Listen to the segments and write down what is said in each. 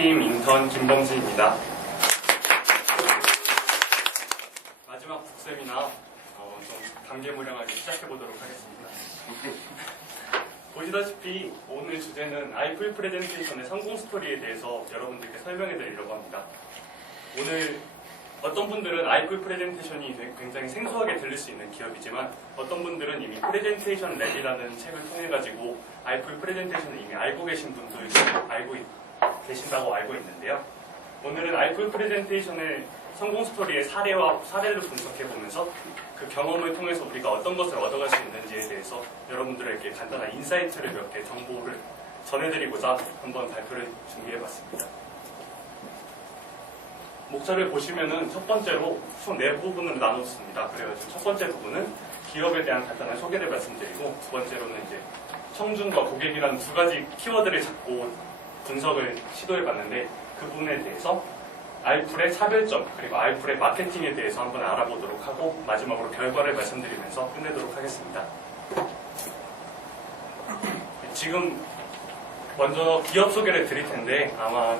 팀 인턴 김범수입니다. 마지막 북세미나 좀 감개무량하게 시작해보도록 하겠습니다. 보시다시피 오늘 주제는 아이풀 프레젠테이션의 성공 스토리에 대해서 여러분들께 설명해드리려고 합니다. 오늘 어떤 분들은 아이풀 프레젠테이션이 굉장히 생소하게 들릴 수 있는 기업이지만 어떤 분들은 이미 프레젠테이션 랩이라는 책을 통해가지고 아이풀 프레젠테이션을 이미 알고 계신 분도 계신다고 알고 있는데요. 오늘은 아이풀 프레젠테이션의 성공 스토리의 사례를 분석해보면서 그 경험을 통해서 우리가 어떤 것을 얻어갈 수 있는지에 대해서 여러분들에게 간단한 인사이트를 몇 개 정보를 전해드리고자 한번 발표를 준비해봤습니다. 목차를 보시면은 첫 번째로 총 4부분으로 나눴습니다. 그래가지고 첫 번째 부분은 기업에 대한 간단한 소개를 말씀드리고 두 번째로는 이제 청중과 고객이라는 두 가지 키워드를 잡고 분석을 시도해봤는데 그 부분에 대해서 아이풀의 차별점 그리고 아이풀의 마케팅에 대해서 한번 알아보도록 하고 마지막으로 결과를 말씀드리면서 끝내도록 하겠습니다. 지금 먼저 기업 소개를 드릴 텐데 아마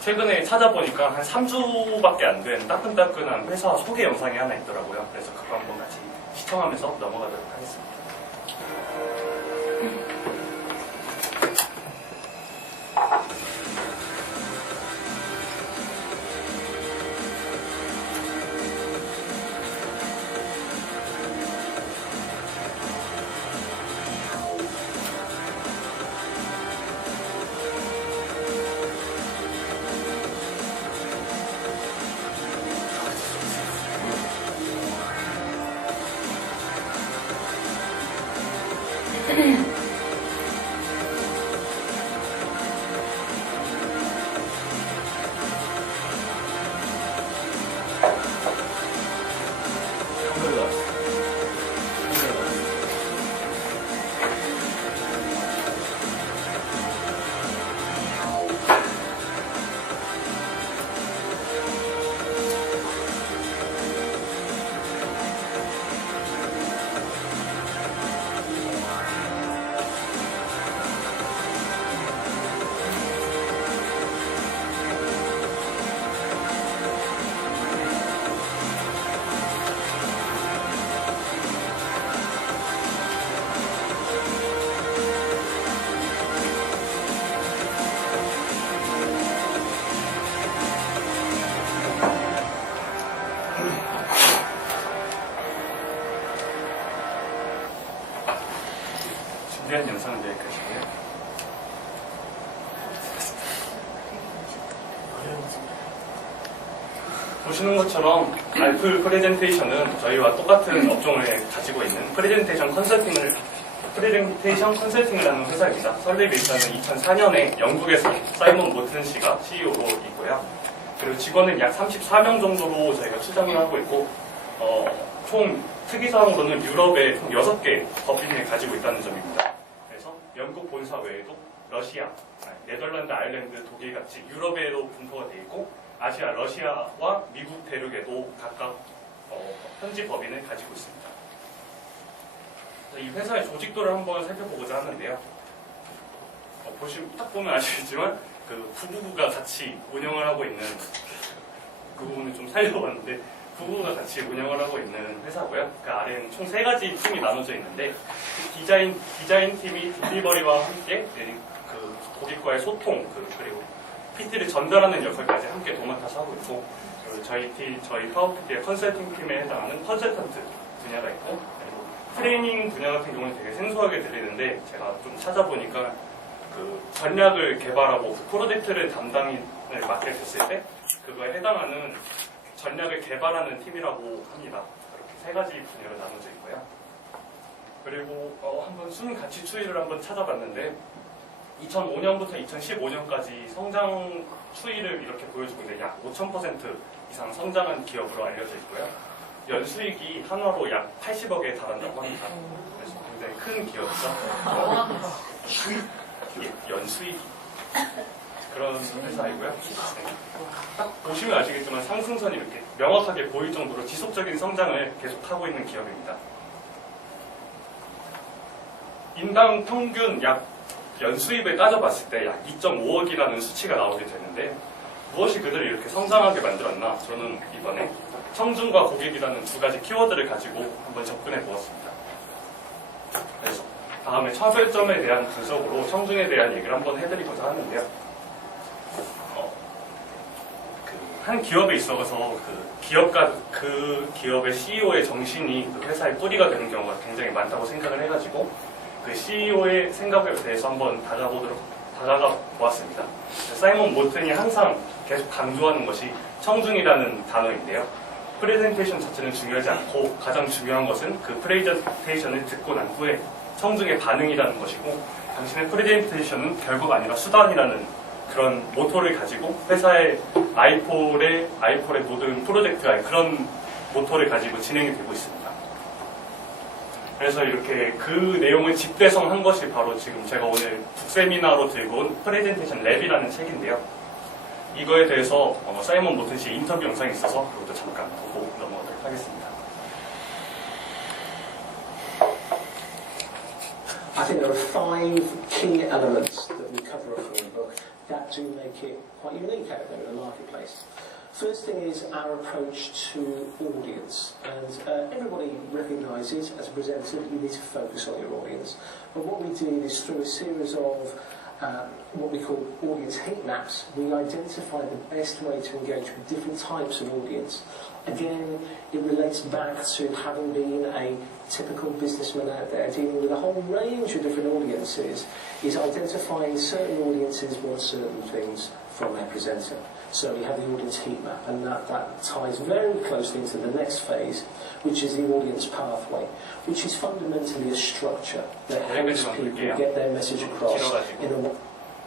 최근에 찾아보니까 한 3주밖에 안 된 따끈따끈한 회사 소개 영상이 하나 있더라고요. 그래서 그거 한번 같이 시청하면서 넘어가도록 하겠습니다. 준비한 영상은 여기까지고요. 보시는 것처럼 아이풀 프레젠테이션은 저희와 똑같은 업종을 가지고 있는 프레젠테이션 컨설팅을 하는 회사입니다. 설립 일자는 2004년에 영국에서 사이먼 모튼 씨가 CEO로 있고요. 그리고 직원은 약 34명 정도로 저희가 추정을 하고 있고 총 특이사항으로는 유럽에 총 6개 법인을 가지고 있다는 점입니다. 그래서 영국 본사 외에도 러시아, 네덜란드, 아일랜드, 독일같이 유럽에도 분포가 되어 있고 아시아, 러시아와 미국 대륙에도 각각 현지 법인을 가지고 있습니다. 이 회사의 조직도를 한번 살펴보고자 하는데요. 딱 보면 아시겠지만 그 부부가 같이 운영을 하고 있는 그 부분을 좀 살려봤는데 부부가 같이 운영을 하고 있는 회사고요. 그 아래는 총 3가지 팀이 나눠져 있는데 디자인 팀이 딜리버리와 함께 그 고객과의 소통 그리고 PT를 전달하는 역할까지 함께 도맡아서 하고 있고 그리고 저희 파워 PT의 컨설팅 팀에 해당하는 컨설턴트 분야가 있고 그리고 트레이닝 분야 같은 경우는 되게 생소하게 들리는데 제가 좀 찾아보니까 그 전략을 개발하고 그 프로젝트를 담당을 맡게 됐을 때 그거에 해당하는 전략을 개발하는 팀이라고 합니다. 그렇게 3가지 분야로 나눠져 있고요. 그리고 한번 순 가치 추이를 한번 찾아봤는데 2005년부터 2015년까지 성장 추이를 이렇게 보여주고 있는데 약 5,000% 이상 성장한 기업으로 알려져 있고요. 연수익이 한화로 약 80억에 달한다고 합니다. 그래서 굉장히 큰 기업이죠. 연수익 그런 회사이고요. 네. 딱 보시면 아시겠지만 상승선이 이렇게 명확하게 보일 정도로 지속적인 성장을 계속하고 있는 기업입니다. 인당 평균 약 연수입을 따져봤을 때 약 2.5억이라는 수치가 나오게 되는데 무엇이 그들을 이렇게 성장하게 만들었나? 저는 이번에 청중과 고객이라는 두 가지 키워드를 가지고 한번 접근해 보았습니다. 그래서 다음에 차별점에 대한 분석으로 청중에 대한 얘기를 한번 해드리고자 하는데요. 한 기업에 있어서 그 기업의 CEO의 정신이 그 회사의 뿌리가 되는 경우가 굉장히 많다고 생각을 해가지고 그 CEO의 생각에 대해서 한번 다가가 보았습니다. 사이먼 모튼이 항상 계속 강조하는 것이 청중이라는 단어인데요. 프레젠테이션 자체는 중요하지 않고 가장 중요한 것은 그 프레젠테이션을 듣고 난 후에 청중의 반응이라는 것이고 당신의 프레젠테이션은 결국 아니라 수단이라는 그런 모토를 가지고 회사의 아이폴의 모든 프로젝트가 그런 모토를 가지고 진행이 되고 있습니다. 그래서 이렇게 그 내용을 집대성한 것이 바로 지금 제가 오늘 북세미나로 들고 온 프레젠테이션 랩이라는 책인데요. 이거에 대해서 사이먼 모튼 씨의 인터뷰 영상이 있어서 그것도 잠깐 보고 넘어가도록 하겠습니다. I think there are 5 key elements that we cover from the book that do make it quite unique out there in the marketplace. First thing is our approach to audience, and everybody recognises as a presenter you need to focus on your audience, but what we do is through a series of what we call audience heat maps, we identify the best way to engage with different types of audience. Again, it relates back to having been a typical businessman out there dealing with a whole range of different audiences, is identifying certain audiences want certain things from their presenter. So we have the audience heat map, and that ties very closely into the next phase, which is the audience pathway, which is fundamentally a structure that helps people get their message across in a way.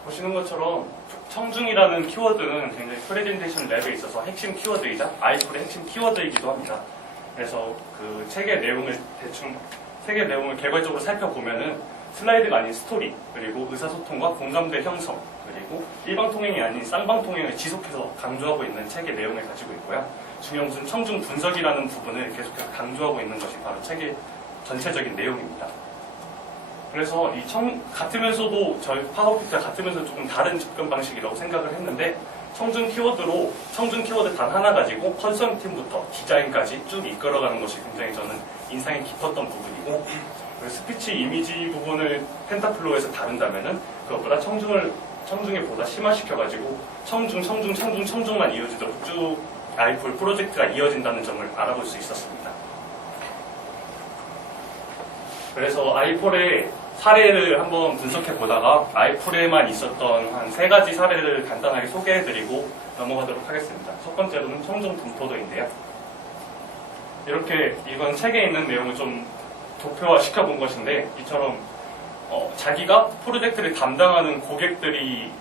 보시는 것처럼 청중이라는 키워드는 굉장히 프레젠테이션 랩에 있어서 핵심 키워드이자 아이폴의 핵심 키워드이기도 합니다. 그래서 그 책의 내용을 개괄적으로 살펴보면은 슬라이드가 아닌 스토리, 그리고 의사소통과 공감대 형성, 그리고 일방통행이 아닌 쌍방통행을 지속해서 강조하고 있는 책의 내용을 가지고 있고요. 중요한 것은 청중 분석이라는 부분을 계속해서 강조하고 있는 것이 바로 책의 전체적인 내용입니다. 그래서 같으면서도 저희 파워피트가 같으면서 조금 다른 접근 방식이라고 생각을 했는데 청중 키워드 단 하나 가지고 컨설팅부터 디자인까지 쭉 이끌어가는 것이 굉장히 저는 인상이 깊었던 부분이고 스피치 이미지 부분을 펜타플로에서 다룬다면은 그것보다 청중에 보다 심화시켜가지고 청중만 이어지도록 쭉 아이폴 프로젝트가 이어진다는 점을 알아볼 수 있었습니다. 그래서 아이폴의 사례를 한번 분석해 보다가 아이폴에만 있었던 한 3가지 사례를 간단하게 소개해드리고 넘어가도록 하겠습니다. 첫 번째로는 청중 분포도인데요. 이렇게 이건 책에 있는 내용을 좀 도표화 시켜본 것인데 이처럼 자기가 프로젝트를 담당하는 고객들의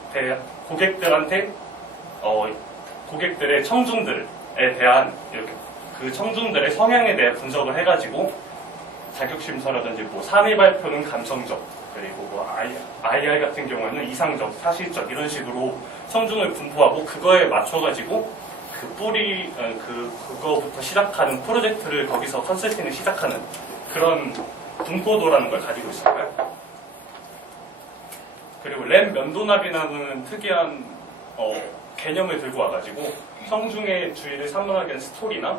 청중들에 대한 이렇게 그 청중들의 성향에 대해 분석을 해가지고 자격심사라든지 사내 발표는 감성적, 그리고 IR 같은 경우에는 이상적, 사실적 이런 식으로 청중을 분포하고 그거에 맞춰가지고 그거부터 시작하는 프로젝트를 거기서 컨설팅을 시작하는 그런 분포도라는 걸 가지고 있어요. 그리고 램 면도납이라는 특이한 개념을 들고 와가지고 청중의 주의를 산만하게 하는 스토리나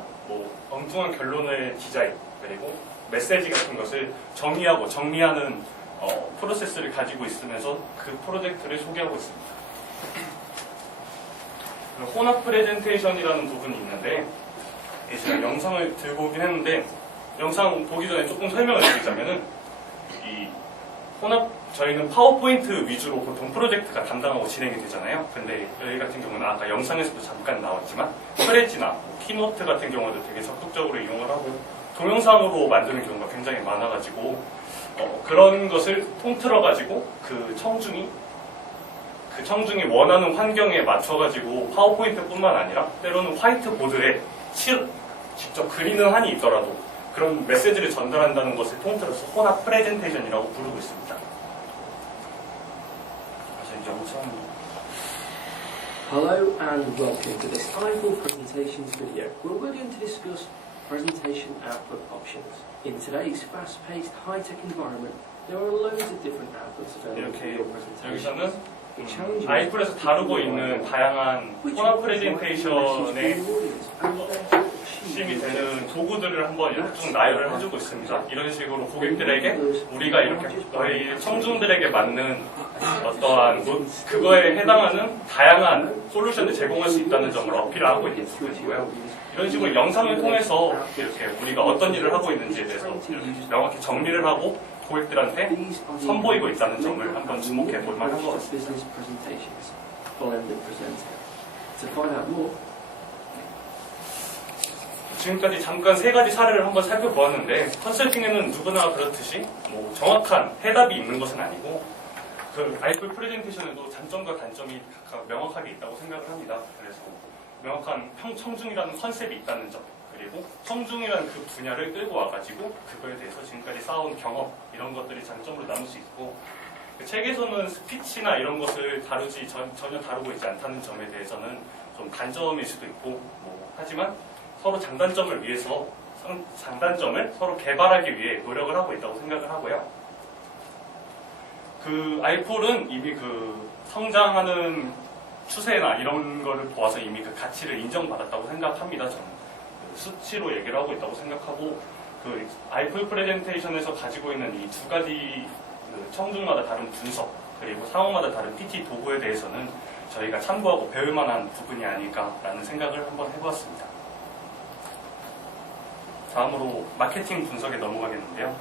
엉뚱한 결론의 디자인, 그리고 메시지 같은 것을 정리하는 프로세스를 가지고 있으면서 그 프로젝트를 소개하고 있습니다. 혼합 프레젠테이션이라는 부분이 있는데 제가 영상을 들고 오긴 했는데 영상 보기 전에 조금 설명을 드리자면은 저희는 파워포인트 위주로 보통 프로젝트가 담당하고 진행이 되잖아요. 근데 여기 같은 경우는 아까 영상에서도 잠깐 나왔지만 프레지나 키노트 같은 경우도 되게 적극적으로 이용을 하고 동영상으로 만드는 경우가 굉장히 많아가지고 그런 것을 통틀어가지고 그 청중이 원하는 환경에 맞춰가지고 파워포인트뿐만 아니라 때로는 화이트보드에 직접 그리는 한이 있더라도 그런 메시지를 전달한다는 것을 통틀어서 혼합 프레젠테이션이라고 부르고 있습니다. 그래서 이제 영상. Hello and welcome to this iPhone presentations video where we're going to discuss presentation output options. In today's fast-paced high-tech environment, There are loads of different outlets available for 이렇게 your presentation. 여기서는 It challenges 아이플에서 다루고 있는 다양한 혼합 프레젠테이션의 핵심이 되는 도구들을 한번 이렇게 쭉 나열을 해주고 있습니다. 이런 식으로 고객들에게 우리가 이렇게 저희 청중들에게 맞는 어떠한 그거에 해당하는 다양한 솔루션을 제공할 수 있다는 점을 어필하고 있는 부분이고요. 이런 식으로 영상을 통해서 이렇게 우리가 어떤 일을 하고 있는지에 대해서 이렇게 명확히 정리를 하고 고객들한테 선보이고 있다는 점을 한번 주목해 볼 만한 것 같습니다. 지금까지 잠깐 세 가지 사례를 한번 살펴보았는데 컨설팅에는 누구나 그렇듯이 뭐 정확한 해답이 있는 것은 아니고 그 아이플 프레젠테이션에도 장점과 단점이 각각 명확하게 있다고 생각을 합니다. 그래서 명확한 청중이라는 컨셉이 있다는 점 그리고 청중이라는 그 분야를 끌고 와가지고 그거에 대해서 지금까지 쌓아온 경험 이런 것들이 장점으로 남을 수 있고 그 책에서는 스피치나 이런 것을 전혀 다루고 있지 않다는 점에 대해서는 좀 단점일 수도 있고 뭐 하지만 서로 장단점을 위해서 장단점을 서로 개발하기 위해 노력을 하고 있다고 생각을 하고요. 그 아이폴은 이미 그 성장하는 추세나 이런 거를 보아서 이미 그 가치를 인정받았다고 생각합니다. 저는 그 수치로 얘기를 하고 있다고 생각하고 그 아이폴 프레젠테이션에서 가지고 있는 이 두 가지 그 청중마다 다른 분석 그리고 상황마다 다른 PT 도구에 대해서는 저희가 참고하고 배울 만한 부분이 아닐까라는 생각을 한번 해보았습니다. 다음으로 마케팅 분석에 넘어가겠는데요.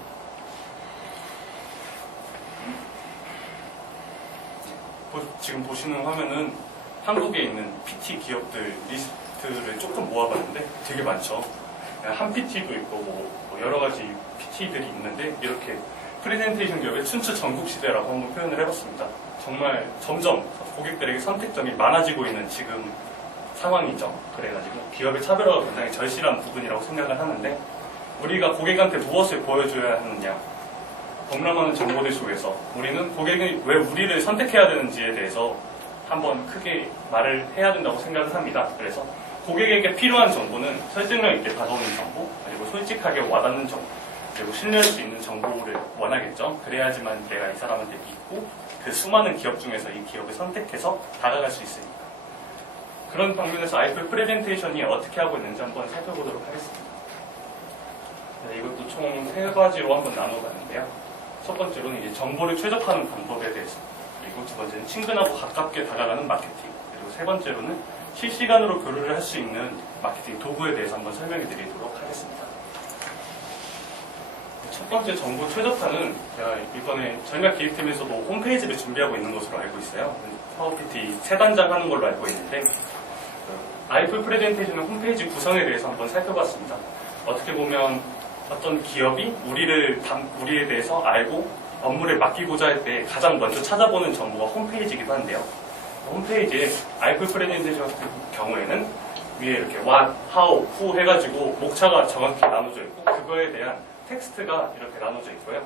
지금 보시는 화면은 한국에 있는 PT 기업들 리스트를 조금 모아봤는데 되게 많죠. 한 PT도 있고 뭐 여러 가지 PT들이 있는데 이렇게 프레젠테이션 기업의 춘추 전국시대라고 한번 표현을 해봤습니다. 정말 점점 고객들에게 선택점이 많아지고 있는 지금 상황이죠. 그래가지고 기업의 차별화가 굉장히 절실한 부분이라고 생각을 하는데 우리가 고객한테 무엇을 보여줘야 하느냐 범람하는 정보들 속에서 우리는 고객이 왜 우리를 선택해야 되는지에 대해서 한번 크게 말을 해야 된다고 생각을 합니다. 그래서 고객에게 필요한 정보는 설득력 있게 다가오는 정보 그리고 솔직하게 와닿는 정보 그리고 신뢰할 수 있는 정보를 원하겠죠. 그래야지만 내가 이 사람한테 믿고 그 수많은 기업 중에서 이 기업을 선택해서 다가갈 수 있으니까. 그런 방면에서 아이플 프레젠테이션이 어떻게 하고 있는지 한번 살펴보도록 하겠습니다. 네, 이것도 총 세 가지로 한번 나눠봤는데요. 첫 번째로는 이제 정보를 최적화하는 방법에 대해서, 그리고 두 번째는 친근하고 가깝게 다가가는 마케팅, 그리고 세 번째로는 실시간으로 교류를 할 수 있는 마케팅 도구에 대해서 한번 설명해 드리도록 하겠습니다. 첫 번째 정보 최적화는 제가 이번에 전략 기획팀에서도 홈페이지를 준비하고 있는 것으로 알고 있어요. 파워 PT 3단장 하는 걸로 알고 있는데 아이플 프레젠테이션의 홈페이지 구성에 대해서 한번 살펴봤습니다. 어떻게 보면 어떤 기업이 우리에 대해서 알고 업무를 맡기고자 할 때 가장 먼저 찾아보는 정보가 홈페이지이기도 한데요. 홈페이지에 아이플 프레젠테이션 같은 경우에는 위에 이렇게 what, how, who 해가지고 목차가 정확히 나눠져 있고 그거에 대한 텍스트가 이렇게 나눠져 있고요.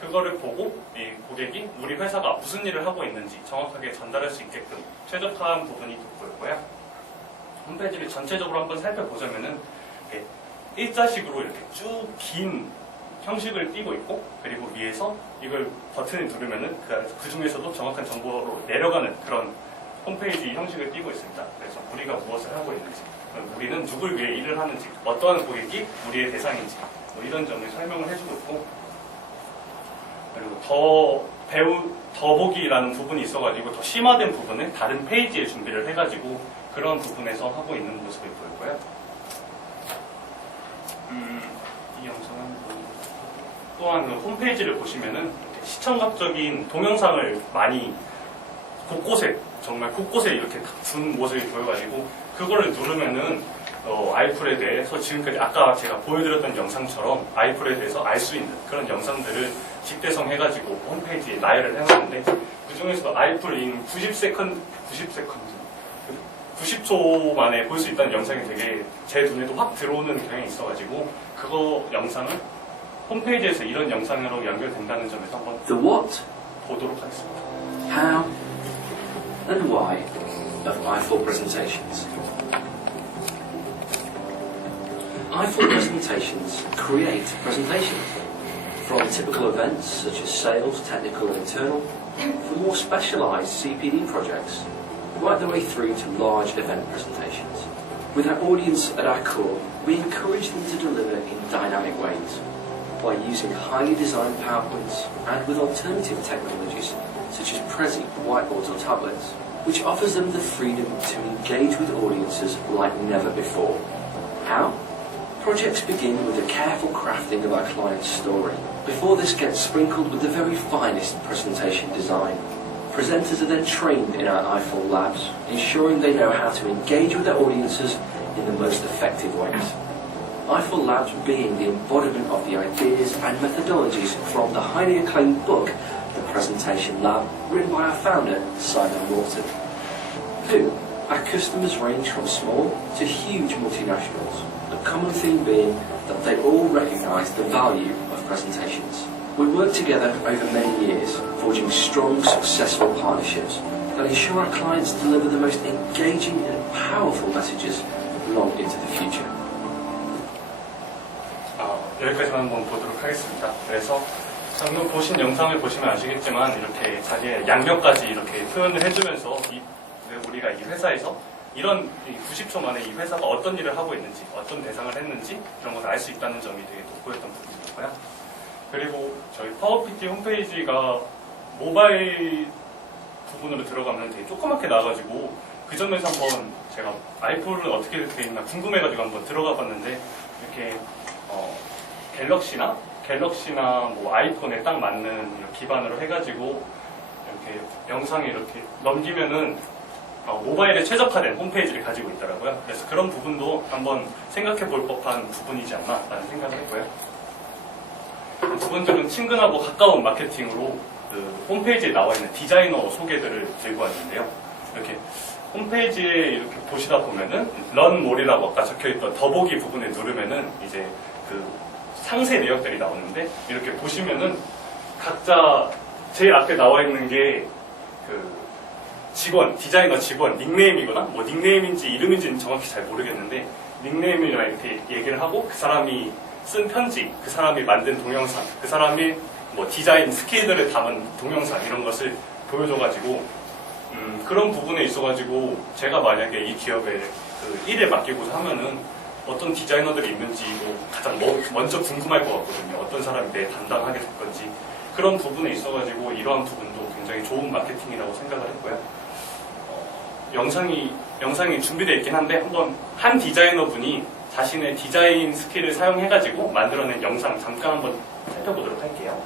그거를 보고 이 고객이 우리 회사가 무슨 일을 하고 있는지 정확하게 전달할 수 있게끔 최적화한 부분이 돋보였고요. 홈페이지를 전체적으로 한번 살펴보자면은 일자식으로 이렇게 쭉 긴 형식을 띄고 있고 그리고 위에서 이걸 버튼을 누르면은 그 중에서도 정확한 정보로 내려가는 그런 홈페이지 형식을 띄고 있습니다. 그래서 우리가 무엇을 하고 있는지, 우리는 누굴 위해 일을 하는지, 어떠한 고객이 우리의 대상인지 뭐 이런 점을 설명을 해주고 있고 그리고 더보기라는 부분이 있어가지고 더 심화된 부분을 다른 페이지에 준비를 해가지고 그런 부분에서 하고 있는 모습을 보였고요. 이 영상은 또한 그 홈페이지를 보시면은 시청각적인 동영상을 많이 정말 곳곳에 이렇게 둔 모습이 보여가지고 그거를 누르면은 아이플에 대해서 지금까지 아까 제가 보여드렸던 영상처럼 아이플에 대해서 알 수 있는 그런 영상들을 집대성해가지고 홈페이지에 나열을 해놨는데 그 중에서도 아이플인 90초 만에 볼 수 있다는 영상이 되게 제 눈에도 확 들어오는 경향이 있어가지고 그거 영상은 홈페이지에서 이런 영상으로 연결된다는 점에서 한번 The what, 보도록 하겠습니다. how, and why of i4 presentations. i4 presentations create presentations from typical events such as sales, technical and internal, for more specialised CPD projects, right the way through to large event presentations. With our audience at our core, we encourage them to deliver in dynamic ways by using highly designed PowerPoints and with alternative technologies such as Prezi, whiteboards or tablets, which offers them the freedom to engage with audiences like never before. How? Projects begin with a careful crafting of our client's story. Before this gets sprinkled with the very finest presentation design. Presenters are then trained in our iFall labs, ensuring they know how to engage with their audiences in the most effective ways. iFall labs being the embodiment of the ideas and methodologies from the highly acclaimed book, The Presentation Lab, written by our founder, Simon Morton. Who? Our customers range from small to huge multinationals, the common theme being that they all recognise the value of presentations. We work together over many years, forging strong, successful partnerships that ensure our clients deliver the most engaging and powerful messages long into the future. 여기까지만 한번 보도록 하겠습니다. 그래서 방금 보신 영상을 보시면 아시겠지만 이렇게 자기의 양력까지 이렇게 표현을 해주면서 우리가 이 회사에서 이런 90초 만에 이 회사가 어떤 일을 하고 있는지, 어떤 대상을 했는지 그런 것을 알 수 있다는 점이 되게 돋보였던 부분이고요. 그리고 저희 파워PT 홈페이지가 모바일 부분으로 들어가면 되게 조그맣게 나와가지고 그 점에서 한번 제가 아이폰은 어떻게 되어 있나 궁금해가지고 한번 들어가 봤는데 이렇게 갤럭시나 뭐 아이폰에 딱 맞는 기반으로 해가지고 이렇게 영상이 이렇게 넘기면은 모바일에 최적화된 홈페이지를 가지고 있더라고요. 그래서 그런 부분도 한번 생각해 볼 법한 부분이지 않나라는 생각을 했고요. 두 번째는 친근하고 가까운 마케팅으로 그 홈페이지에 나와 있는 디자이너 소개들을 들고 왔는데요. 이렇게 홈페이지에 이렇게 보시다 보면은 런몰이라고 아까 적혀있던 더보기 부분에 누르면은 이제 그 상세 내역들이 나오는데 이렇게 보시면은 각자 제일 앞에 나와 있는 게 그 디자이너 직원 닉네임이거나 뭐 닉네임인지 이름인지는 정확히 잘 모르겠는데 닉네임이라 이렇게 얘기를 하고 그 사람이 쓴 편지, 그 사람이 만든 동영상, 그 사람이 뭐 디자인 스킬들을 담은 동영상 이런 것을 보여줘가지고 그런 부분에 있어가지고 제가 만약에 이 기업에 그 일을 맡기고자 하면은 어떤 디자이너들이 있는지 가장 먼저 궁금할 것 같거든요. 어떤 사람이 내 담당하게 될 건지 그런 부분에 있어가지고 이러한 부분도 굉장히 좋은 마케팅이라고 생각을 했고요. 영상이 준비되어 있긴 한데 한번 한 디자이너분이 자신의 디자인 스킬을 사용해가지고 만들어낸 영상 잠깐 한번 살펴보도록 할게요.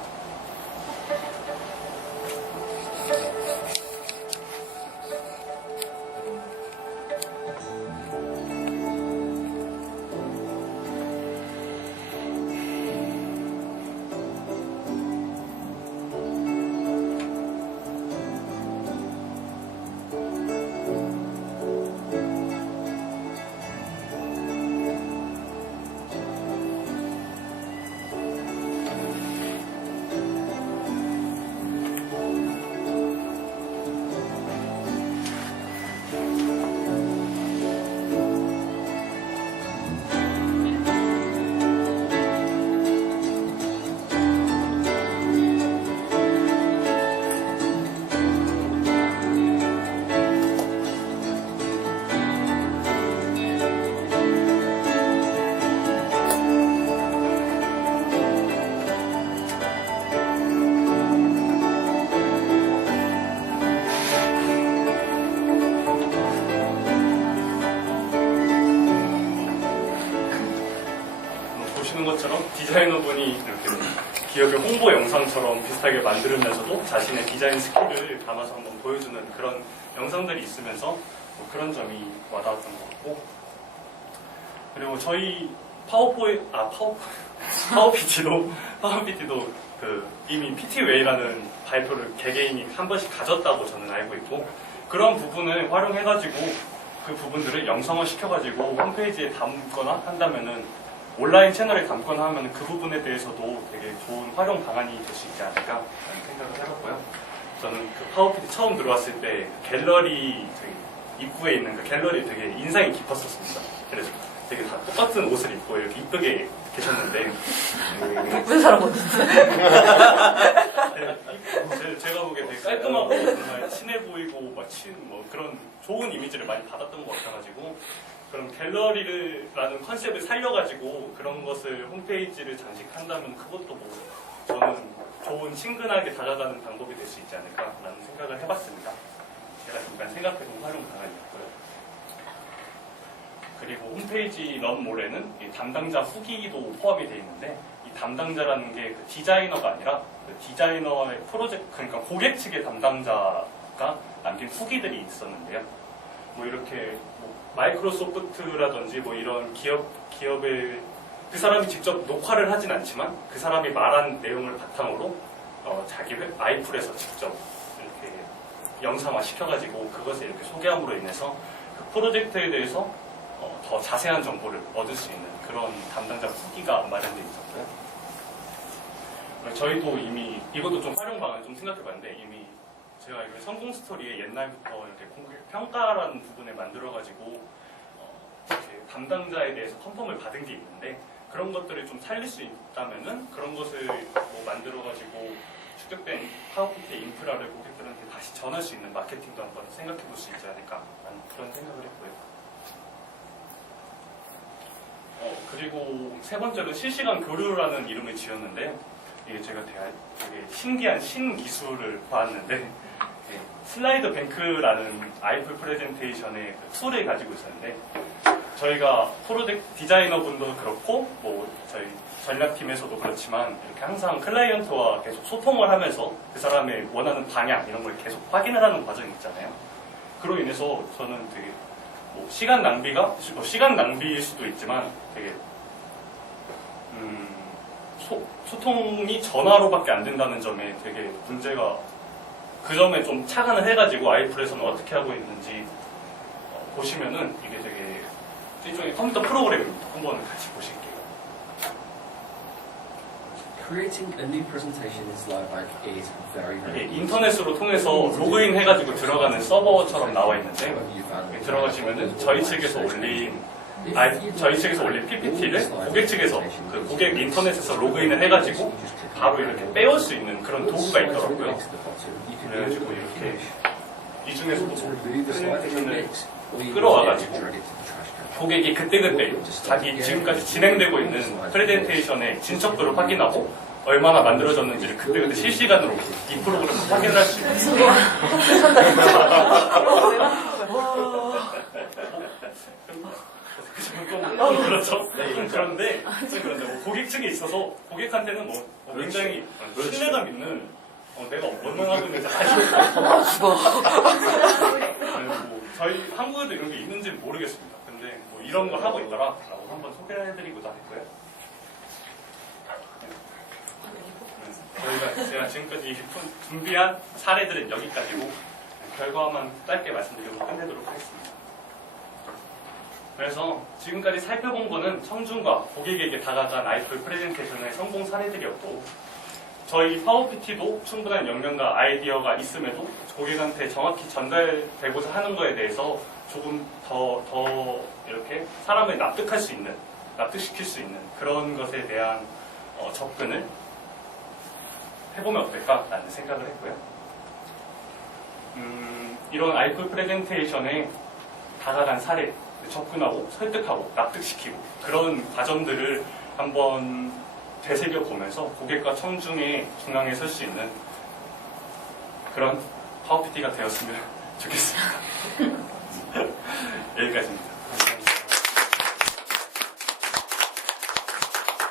것처럼 디자이너분이 이렇게 기업의 홍보 영상처럼 비슷하게 만들면서도 자신의 디자인 스킬을 담아서 한번 보여주는 그런 영상들이 있으면서 뭐 그런 점이 와닿았던 것 같고, 그리고 저희 파워PT도 그 이미 PT웨이라는 발표를 개개인이 한 번씩 가졌다고 저는 알고 있고, 그런 부분을 활용해가지고 그 부분들을 영상화 시켜가지고 홈페이지에 담거나 한다면은 온라인 채널에 담거나 하면 그 부분에 대해서도 되게 좋은 활용 방안이 될 수 있지 않을까라는 생각을 해봤고요. 저는 그 파워PT 처음 들어왔을 때 갤러리 입구에 있는 그 갤러리 되게 인상이 깊었었습니다. 그래서 되게 다 똑같은 옷을 입고 이렇게 이쁘게 계셨는데 왜 사람 어딨어? 제가 보기에 되게 깔끔하고 정말 친해 보이고 뭐 그런 좋은 이미지를 많이 받았던 것 같아가지고 그런 갤러리라는 컨셉을 살려가지고 그런 것을 홈페이지를 장식한다면 그것도 뭐 저는 좋은 친근하게 다가가는 방법이 될 수 있지 않을까라는 생각을 해봤습니다. 제가 잠깐 생각해본 활용 방안이었고요. 그리고 홈페이지 런몰에는 이 담당자 후기도 포함이 되어 있는데 이 담당자라는 게 그 디자이너가 아니라 그 디자이너의 프로젝트 그러니까 고객 측의 담당자가 남긴 후기들이 있었는데요. 뭐 이렇게 뭐 마이크로소프트라든지 뭐 이런 기업의 그 사람이 직접 녹화를 하진 않지만 그 사람이 말한 내용을 바탕으로 자기 아이풀에서 직접 이렇게 영상화 시켜가지고 그것을 이렇게 소개함으로 인해서 그 프로젝트에 대해서 더 자세한 정보를 얻을 수 있는 그런 담당자 후기가 마련되어 있었고요. 저희도 이미 이것도 좀 활용 방안을 좀 생각해봤는데 이미 제가 이거 성공 스토리에 옛날부터 이렇게 고객 평가라는 부분을 만들어가지고 이렇게 담당자에 대해서 컨펌을 받은 게 있는데 그런 것들을 좀 살릴 수 있다면은 그런 것을 뭐 만들어가지고 축적된 파워포인트 인프라를 고객들한테 다시 전할 수 있는 마케팅도 한번 생각해볼 수 있지 않을까라는 그런 생각을 했고요. 그리고 세 번째로 실시간 교류라는 이름을 지었는데 이게 제가 되게 신기한 신기술을 봤는데 슬라이드 뱅크라는 아이풀 프레젠테이션의 그 툴을 가지고 있었는데 저희가 프로젝트 디자이너분도 그렇고 뭐 저희 전략팀에서도 그렇지만 이렇게 항상 클라이언트와 계속 소통을 하면서 그 사람의 원하는 방향 이런 걸 계속 확인을 하는 과정이 있잖아요. 그로 인해서 저는 되게 뭐 시간 낭비일 수도 있지만 되게 소통이 전화로밖에 안 된다는 점에 되게 문제가 그 점에 좀 착안을 해가지고 아이풀에서는 어떻게 하고 있는지 보시면은 이게 되게 일종의 컴퓨터 프로그램입니다. 한번 같이 보실게요. Creating a new presentation in Slide is very, 이게 very easy. 인터넷으로 통해서 로그인 해가지고 들어가는 서버처럼 나와 있는데 여기 들어가시면은 저희 측에서 올린 PPT를 고객 측에서 그 고객 인터넷에서 로그인을 해가지고 바로 이렇게 빼올 수 있는 그런 도구가 있더라고요. 그래가지고 이렇게 이 중에서도 프레젠테이션을 끌어와가지고 고객이 그때그때 자기 지금까지 진행되고 있는 프레젠테이션의 진척도를 확인하고 얼마나 만들어졌는지를 그때그때 실시간으로 이 프로그램을 확인을 할 수 있는 그렇죠. 그런데 뭐 고객 측에 있어서 고객한테는 뭐 굉장히 신뢰감 있는 내가 얼마나 하고 있는지 알고 뭐 저희 한국에도 이런 게 있는지 모르겠습니다. 근데 뭐 이런 걸 하고 있더라라고 한번 소개를 해드리고자 했고요. 제가 지금까지 준비한 사례들은 여기까지고 결과만 짧게 말씀드리고 끝내도록 하겠습니다. 그래서 지금까지 살펴본 거는 청중과 고객에게 다가간 아이풀 프레젠테이션의 성공 사례들이었고 저희 파워PT도 충분한 역량과 아이디어가 있음에도 고객한테 정확히 전달되고자 하는 거에 대해서 조금 더 이렇게 사람을 납득시킬 수 있는 그런 것에 대한 접근을 해보면 어떨까라는 생각을 했고요. 이런 아이풀 프레젠테이션에 다가간 사례, 접근하고 설득하고 납득시키고 그런 과정들을 한번 되새겨보면서 고객과 청중의 중앙에 설 수 있는 그런 파워PT가 되었으면 좋겠습니다. 여기까지입니다.